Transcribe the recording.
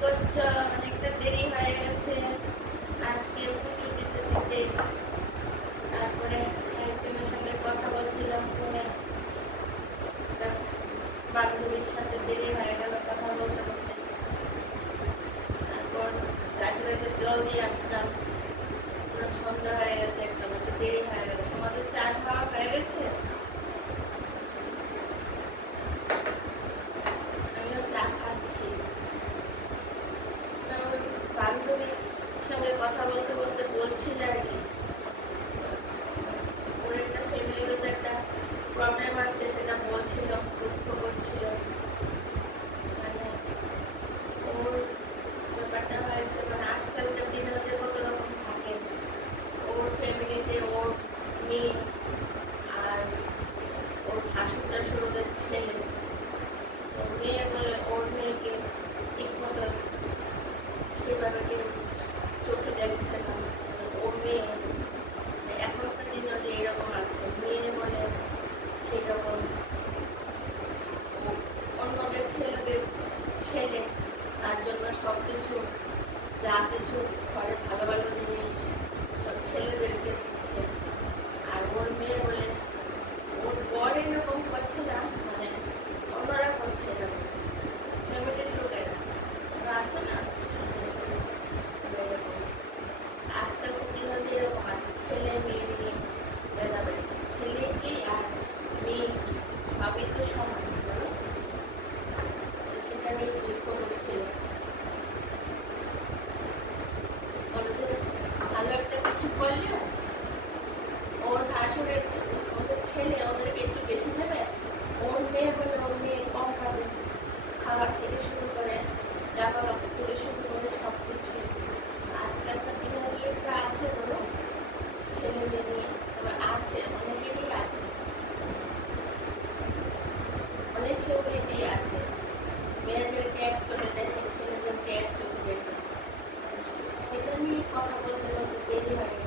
করছো? অনেকটা দেরি হয়ে গেছে আজকে পুজো দিতে দিতে। তারপরে একজনের সঙ্গে কথা বলছিলাম ফোনে, বান্ধবীর সাথে দেরি হয়ে গেল কথা বলতে বলতে। তারপর রাজুরাতে জল দিয়ে আসলাম, সন্ধ্যা হয়ে গেছে, একদম একটু দেরি হয়ে গেল। তোমাদের চা খাওয়া হয়ে গেছে? আমিও চা খাচ্ছি। বান্ধবীর সঙ্গে কথা বলতে বলতে বলছিল আর কি, ওর একটা ফ্যামিলিগত একটা প্রবলেম আছে, সেটা বলছিল, দুঃখ করছিল। মানে ওর ব্যাপারটা হয়েছে, মানে আজকালকার দিনে ওদের কত রকম থাকে। ওর ফ্যামিলিতে ওর মেয়ে আর ওর ভাসুর টাসুর ওদের ছেলে। ওর মেয়ে বলে ওর মেয়েকে ঠিক মতো সেভাবে কেউ চোখে দেখছে না। ওর মেয়ে এখনকার দিন যদি এরকম আছে, মেয়ে বলে সেরকম অন্যদের ছেলেদের ছেলে, তার জন্য সব কিছু, যা কিছু ঘরে ভালো ভালো জিনিস সব ছেলেদেরকে দিচ্ছে। আর ওর মেয়ে বলে ওর বর এরকম করছে না, মানে অন্যরা করছে না, ফ্যামিলির লোকেরা ওরা আছে না, আজকালকার দিনে যে এরকম আছে, ছেলে মেয়ে নিয়ে ভেদাভেদ। ছেলে কি আর মেয়ে কি সবই তো সমান, বলো? সেটা নিয়ে দুঃখ করছিল। ওদের ভালো একটা কিছু করলেও ওর ভাসুরের ওদের ছেলে ওদেরকে একটু বেশি দেবে, ওর মেয়ে বলে ওর মেয়ে কম খাবে। খাবার থেকে শুরু করে জামা কাপড় থেকে শুরু করে সব কিছু। আজকালকার দিনে কি একটা আছে বলো, ছেলে মেয়ে নিয়ে তবে আছে, অনেকেরই আছে, অনেক ফ্যামিলিতেই আছে। মেয়েদেরকে এক চোখে দেখে, ছেলেদেরকে এক চোখে দেখে। সেটা নিয়ে কথা বলতে বলতে দেরি হয়।